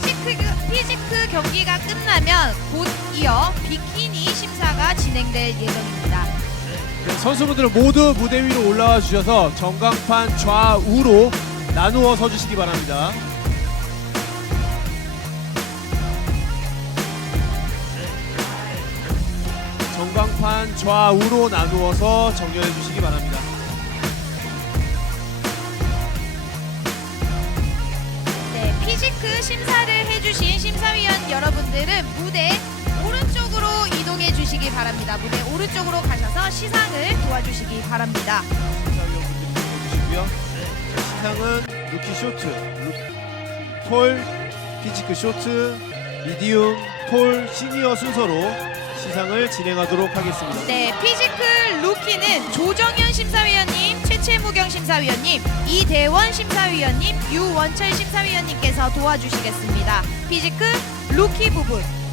피지크, 피지크 경기가 끝나면 곧 이어 비키니 심사가 진행될 예정입니다. 네, 선수분들은 모두 무대 위로 올라와 주셔서 전광판 좌우로 나누어 서 주시기 바랍니다. 전광판 좌우로 나누어서 정렬해 주시기 바랍니다. 네, 피지크 심사를 해 주신 심사위원 여러분들은 무대 오른쪽으로 이동해 주시기 바랍니다. 무대 오른쪽으로 가셔서 시상을 도와주시기 바랍니다. 주시고요. 시상은 루키 쇼트, 루, 톨, 피지크 쇼트, 미디움, 톨, 시니어 순서로 시상을 진행하도록 하겠습니다. 네, 피지크 루키는 조정현 심사위원님, 최채무경 심사위원님, 이대원 심사위원님, 유원철 심사위원님께서 도와주시겠습니다. 피지크 루키 부분.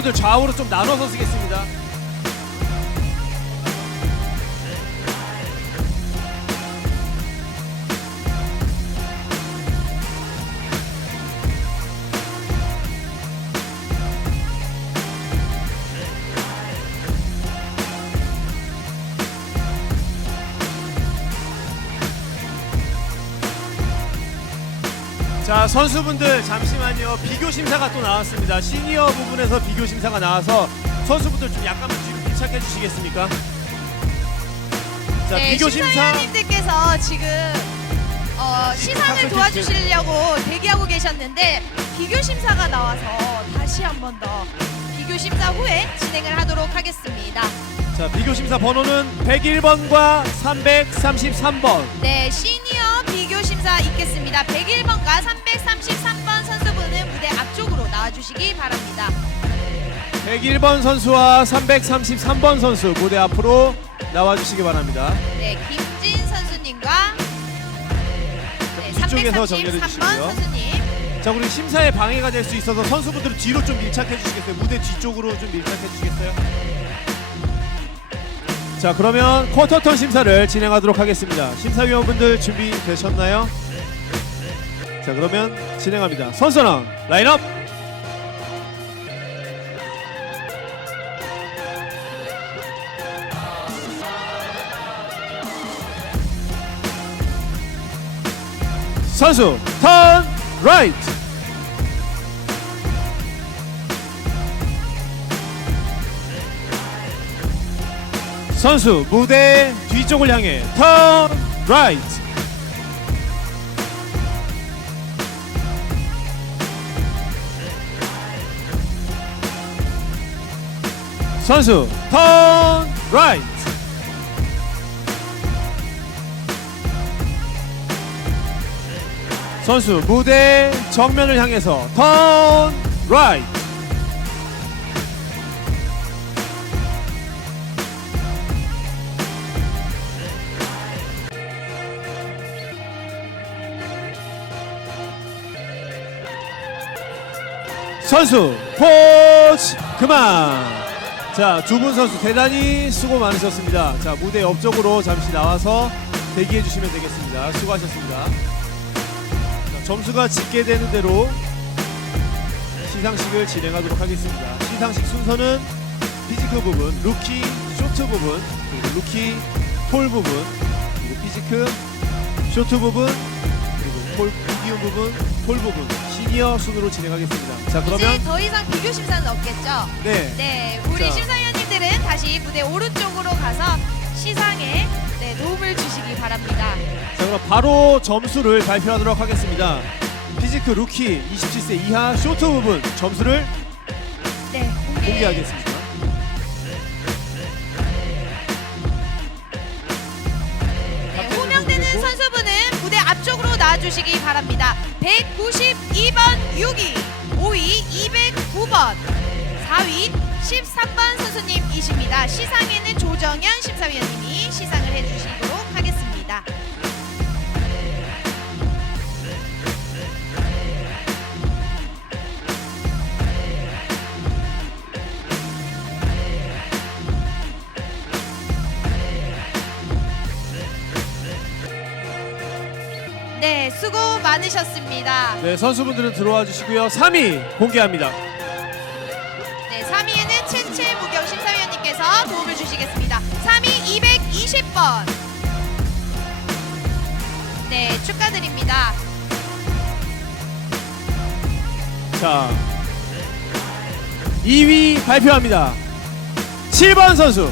선수분들 좌우로 좀 나눠서 쓰겠습니다. 선수분들 잠시만요. 비교 심사가 또 나왔습니다. 시니어 부분에서 비교 심사가 나와서 선수분들 좀 약간만 뒤로 밀착해 주시겠습니까? 자 네, 비교 심사 심사위원님들께서 지금 어, 시상을 도와주시려고 대기하고 계셨는데 비교 심사가 나와서 다시 한 번 더 비교 심사 후에 진행을 하도록 하겠습니다. 자 비교 심사 번호는 101번과 333번. 네, 시니어 심사 있겠습니다. 101번과 333번 선수분은 무대 앞쪽으로 나와주시기 바랍니다. 101번 선수와 333번 선수 무대 앞으로 나와주시기 바랍니다 네, 김진 선수님과 네, 뒤쪽에서 333번 정렬해 주시고요. 선수님. 자 우리 심사에 방해가 될 수 있어서 선수분들은 뒤로 좀 밀착해 주시겠어요 무대 뒤쪽으로 좀 밀착해 주시겠어요 자 그러면 쿼터턴 심사를 진행하도록 하겠습니다. 심사위원분들 준비되셨나요? 자 그러면 진행합니다. 선선왕 라인업! 선수 턴 라이트 선수 무대 뒤쪽을 향해 턴 라이트 선수 턴 라이트 선수 무대 정면을 향해서 턴 라이트 선수 포즈 그만 자, 두 분 선수 대단히 수고 많으셨습니다. 자, 무대 옆쪽으로 잠시 나와서 대기해 주시면 되겠습니다. 수고하셨습니다. 자, 점수가 집계되는 대로 시상식을 진행하도록 하겠습니다. 시상식 순서는 피지크 부분, 루키 쇼트 부분, 그리고 루키 폴 부분, 그리고 피지크 쇼트 부분, 그리고 폴 미디움 부분, 폴 부분, 시니어 순으로 진행하겠습니다. 자, 그러면 이제 더 이상 비교 심사는 없겠죠? 네. 네, 우리 자. 심사위원님들은 다시 무대 오른쪽으로 가서 시상에 네, 도움을 주시기 바랍니다. 자 그럼 바로 점수를 발표하도록 하겠습니다. 피지크 루키 27세 이하 쇼트 부분 점수를 네, 공개. 공개하겠습니다. 나와주시기 바랍니다. 192번 6위, 5위 209번, 4위 13번 선수님이십니다. 시상에는 조정현 심사위원님이 시상을 해주시도록 하겠습니다. 수고 많으셨습니다. 네 선수분들은 들어와 주시고요. 3위 공개합니다. 네, 3위에는 채채 무경 심사위원님께서 도움을 주시겠습니다. 3위 220번. 네, 축하드립니다. 자 2위 발표합니다. 7번 선수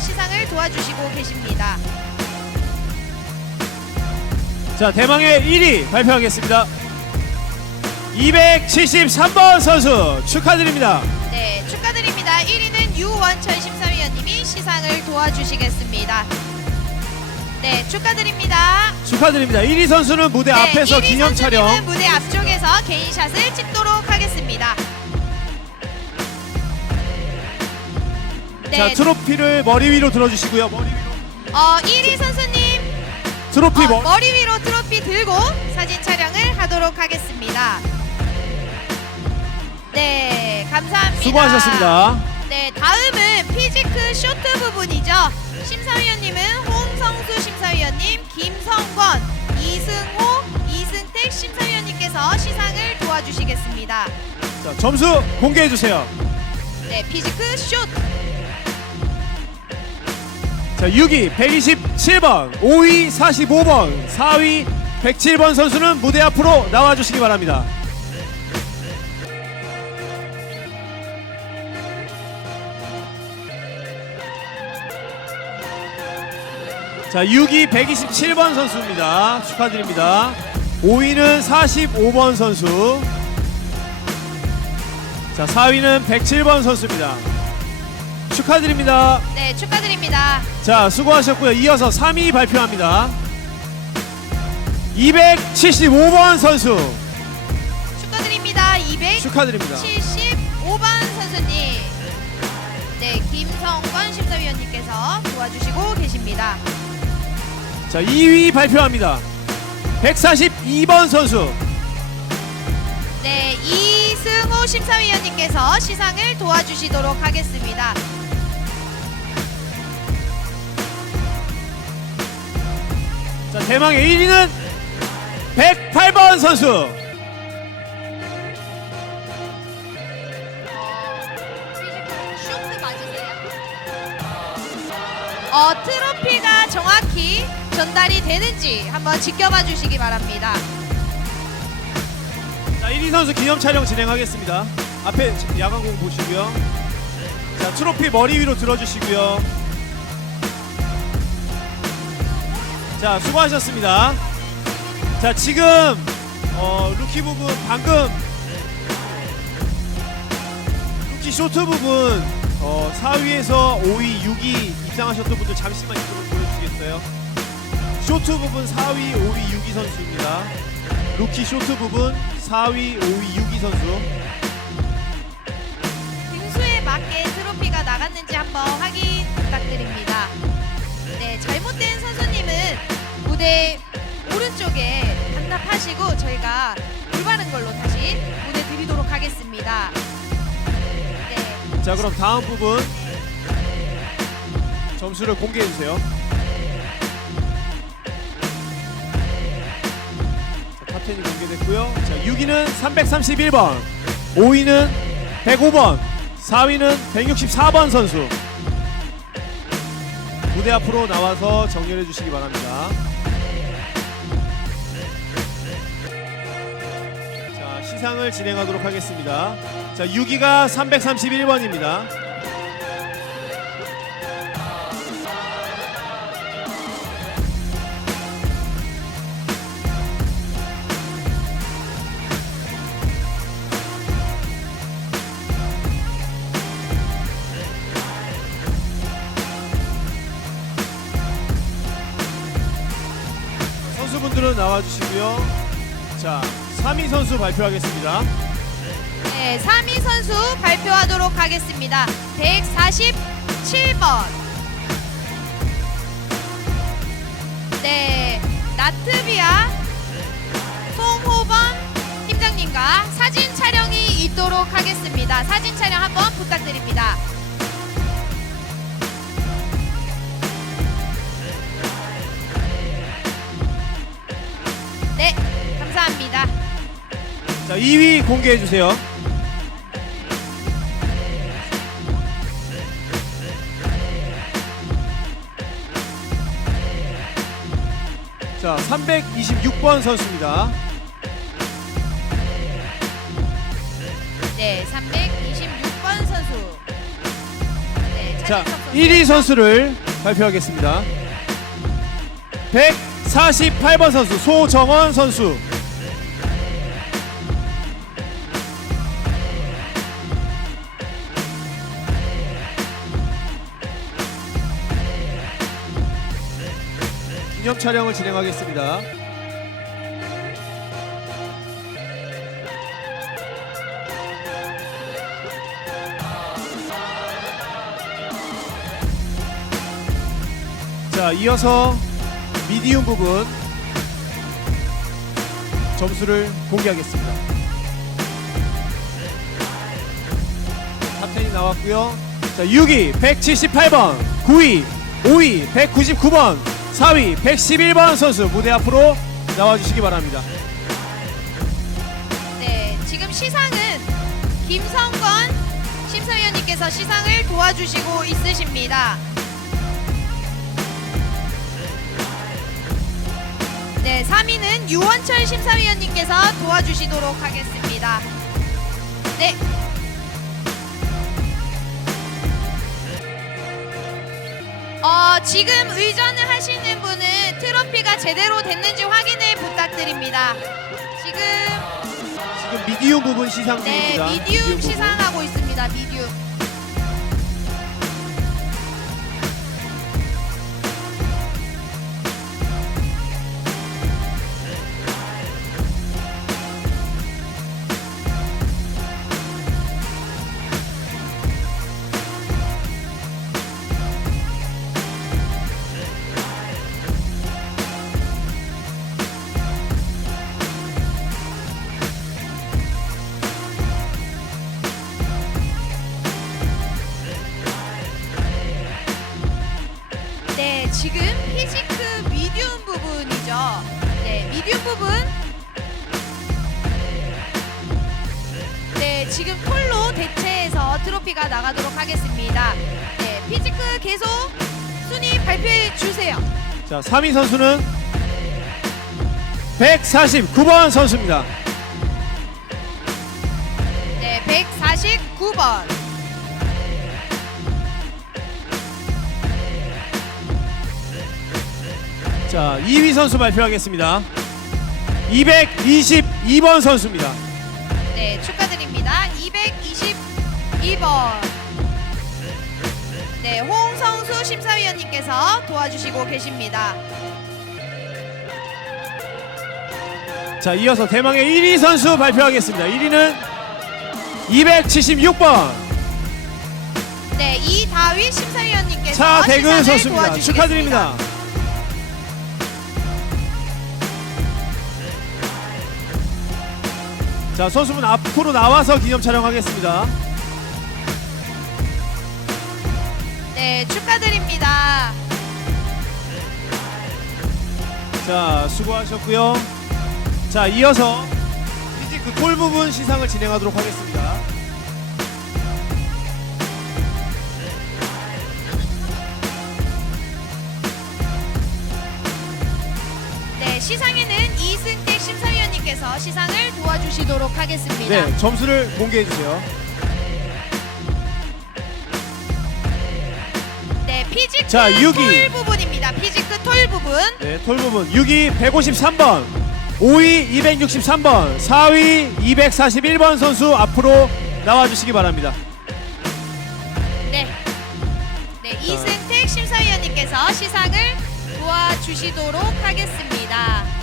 시상을 도와주시고 계십니다. 자 대망의 1위 발표하겠습니다. 273번 선수 축하드립니다. 네, 축하드립니다. 1위는 유원철 심사위원님이 시상을 도와주시겠습니다. 네, 축하드립니다. 축하드립니다. 1위 선수는 무대 네, 앞에서 1위 기념 촬영. 선수님은 무대 앞쪽에서 개인샷을 찍도록 하겠습니다. 네, 자 트로피를 머리 위로 들어주시고요. 머리 위로. 어, 1위 선수님 트로피 어, 머. 머리 위로 트로피 들고 사진 촬영을 하도록 하겠습니다. 네, 감사합니다. 수고하셨습니다. 네, 다음은 피지크 쇼트 부분이죠. 심사위원님은 홍성수 심사위원님, 김성권, 이승호, 이승택 심사위원님께서 시상을 도와주시겠습니다. 자, 점수 공개해 주세요. 네, 피지크 쇼트. 자, 6위 127번, 5위 45번, 4위 107번 선수는 무대 앞으로 나와 주시기 바랍니다. 자, 6위 127번 선수입니다. 축하드립니다. 5위는 45번 선수. 자, 4위는 107번 선수입니다. 축하드립니다. 네, 축하드립니다. 자, 수고하셨고요. 이어서 3위 발표합니다. 275번 선수 축하드립니다. 200. 축하드립니다. 75번 선수님. 네, 김성권 심사위원님께서 도와주시고 계십니다. 자, 2위 발표합니다. 142번 선수 네, 이승호 심사위원님께서 시상을 도와주시도록 하겠습니다. 자, 대망의 1위는 108번 선수 맞으세요? 어, 트로피가 정확히 전달이 되는지 한번 지켜봐 주시기 바랍니다. 자, 1위 선수 기념 촬영 진행하겠습니다. 앞에 야광공 보시고요. 자, 트로피 머리 위로 들어주시고요. 자, 수고하셨습니다. 자, 지금 어, 루키 부분 방금 루키 쇼트 부분 어, 4위에서 5위, 6위 입상하셨던 분들 잠시만 이쪽으로 보여주시겠어요? 쇼트 부분 4위, 5위, 6위 선수입니다. 루키 쇼트 부분 4위, 5위, 6위 선수. 등수에 맞게 트로피가 나갔는지 한번 확인 부탁드립니다. 네, 잘못된 선수님은 무대 오른쪽에 반납하시고 저희가 통과하는 걸로 다시 보내드리도록 하겠습니다. 네, 자 그럼 다음 부분 점수를 공개해 주세요. 자, 탑10이 공개됐고요. 자 6위는 331번, 5위는 105번, 4위는 164번 선수. 무대 앞으로 나와서 정렬해 주시기 바랍니다. 시상을 진행하도록 하겠습니다. 자 6위가 331번입니다. 선수분들은 나와주시고요. 자 3위 선수 발표하겠습니다. 네, 3위 선수 발표하도록 하겠습니다. 147번. 네, 나트비아 송호범 팀장님과 사진 촬영이 있도록 하겠습니다. 사진 촬영 한번 부탁드립니다. 네, 감사합니다. 자 2위 공개해 주세요. 자 326번 선수입니다. 네, 326번 선수. 네, 자 차진석 선수. 1위 선수를 발표하겠습니다. 148번 선수 소정원 선수. 촬영을 진행하겠습니다. 자, 이어서 미디움 부분 점수를 공개하겠습니다. 탑10이 나왔고요. 자, 6위 178번, 9위 5위 199번, 4위 111번 선수 무대 앞으로 나와 주시기 바랍니다. 네, 지금 시상은 김성건 심사위원님께서 시상을 도와주시고 있으십니다. 네, 3위는 유원철 심사위원님께서 도와주시도록 하겠습니다. 네. 지금 의전을 하시는 분은 트로피가 제대로 됐는지 확인을 부탁드립니다. 지금 지금 미디움 부분 시상 네, 중입니다. 미디움 부분. 시상하고 있습니다. 미디움. 네, 부분. 네, 지금 폴로 대체해서 트로피가 나가도록 하겠습니다. 네, 피지크 계속 순위 발표해 주세요. 자, 3위 선수는 149번 선수입니다. 네, 149번. 자, 2위 선수 발표하겠습니다. 222번 선수입니다. 네, 축하드립니다. 222번. 네, 홍성수 심사위원님께서 도와주시고 계십니다. 자, 이어서 대망의 1위 선수 발표하겠습니다. 1위는 276번 네, 이다윗 심사위원님께서 차대근 선수입니다. 축하드립니다. 자 선수분 앞으로 나와서 기념 촬영하겠습니다. 네, 축하드립니다. 자 수고하셨고요. 자 이어서 피지크 톨 부분 시상을 진행하도록 하겠습니다. 심사위원님께서 시상을 도와주시도록 하겠습니다. 네 점수를 공개해 주세요. 네, 피지크 자, 육이. 톨 부분입니다. 피지크 톨 부분. 네, 톨 부분 6위 153번, 5위 263번, 4위 241번 선수 앞으로 나와 주시기 바랍니다. 네. 네, 이승택 심사위원님께서 시상을 도와주시도록 하겠습니다.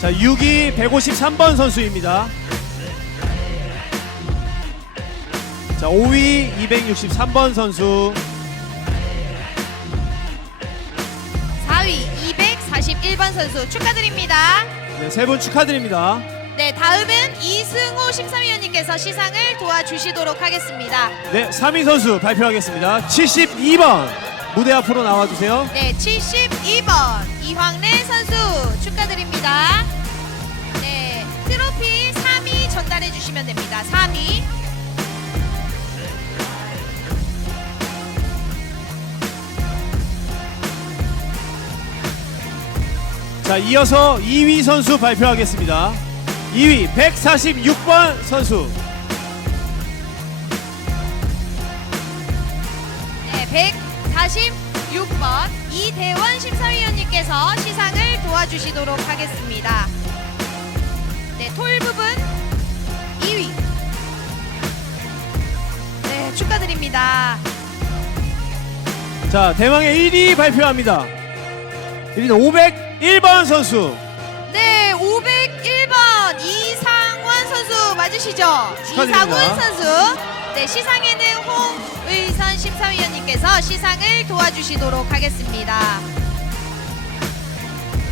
자, 6위 153번 선수입니다. 자, 5위 263번 선수, 4위 241번 선수 축하드립니다. 네, 세 분 축하드립니다. 네, 다음은 이승호 심사위원님께서 시상을 도와주시도록 하겠습니다. 네, 3위 선수 발표하겠습니다. 72번 무대 앞으로 나와 주세요. 네, 72번 이황래 선수 축하드립니다. 네, 트로피 3위 전달해 주시면 됩니다. 3위. 자, 이어서 2위 선수 발표하겠습니다. 2위 146번 선수. 네, 146번 이대원 심사위원님께서 시상을 도와주시도록 하겠습니다. 네, 톨 부분 2위. 네, 축하드립니다. 자, 대망의 1위 발표합니다. 1위는 501번 선수. 네, 501번 이상원 선수 맞으시죠? 축하드립니다. 이상원 선수. 네, 시상에는 홍의선 심사위원님께서 시상을 도와주시도록 하겠습니다.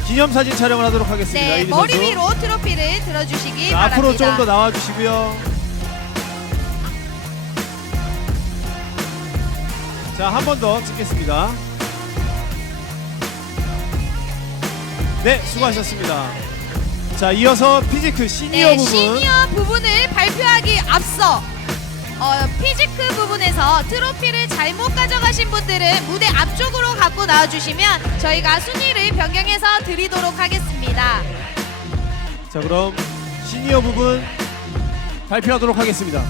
기념사진 촬영을 하도록 하겠습니다. 네, 1위 머리 선수. 위로 트로피를 들어주시기 자, 바랍니다. 앞으로 좀 더 나와 주시고요. 자, 한 번 더 찍겠습니다. 네, 수고하셨습니다. 자, 이어서 피지크 시니어 네, 부분. 시니어 부분을 발표하기 앞서 어, 피지크 부분에서 트로피를 잘못 가져가신 분들은 무대 앞쪽으로 갖고 나와주시면 저희가 순위를 변경해서 드리도록 하겠습니다. 자, 그럼 시니어 부분 발표하도록 하겠습니다.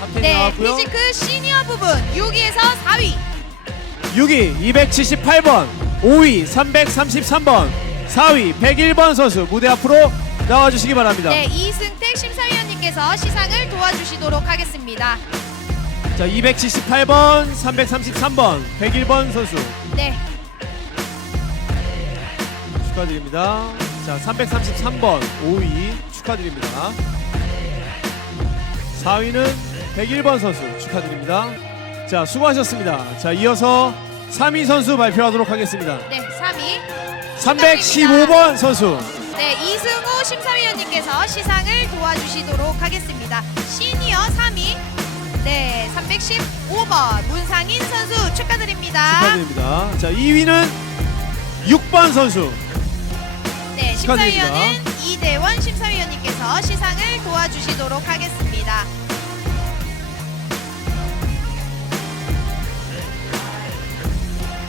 탑텐이 네, 나왔고요. 피지크 시니어 부분 6위에서 4위. 6위 278번, 5위 333번, 4위 101번 선수 무대 앞으로 나와 주시기 바랍니다. 네, 이승택 심사위원님께서 시상을 도와주시도록 하겠습니다. 자, 278번, 333번, 101번 선수 네, 축하드립니다. 자, 333번 5위 축하드립니다. 4위는 101번 선수 축하드립니다. 자, 수고하셨습니다. 자, 이어서 3위 선수 발표하도록 하겠습니다. 네, 3위. 315번 선수. 네, 이승우 심사위원님께서 시상을 도와주시도록 하겠습니다. 시니어 3위. 네, 315번 문상인 선수 축하드립니다. 축하드립니다. 자, 2위는 6번 선수. 네, 축하드립니다. 심사위원은 이대원 심사위원님께서 시상을 도와주시도록 하겠습니다.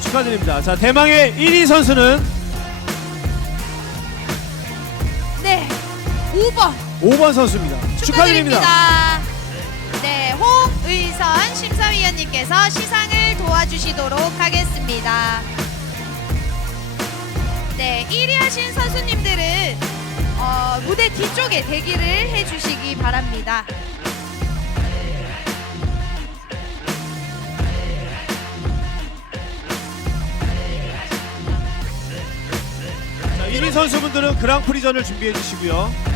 축하드립니다. 자, 대망의 1위 선수는 5번 5번 선수입니다. 축하드립니다. 축하드립니다. 네, 홍의선 심사위원님께서 시상을 도와주시도록 하겠습니다. 네, 1위 하신 선수님들은 어, 무대 뒤쪽에 대기를 해주시기 바랍니다. 자, 1위 선수분들은 그랑프리전을 준비해 주시고요.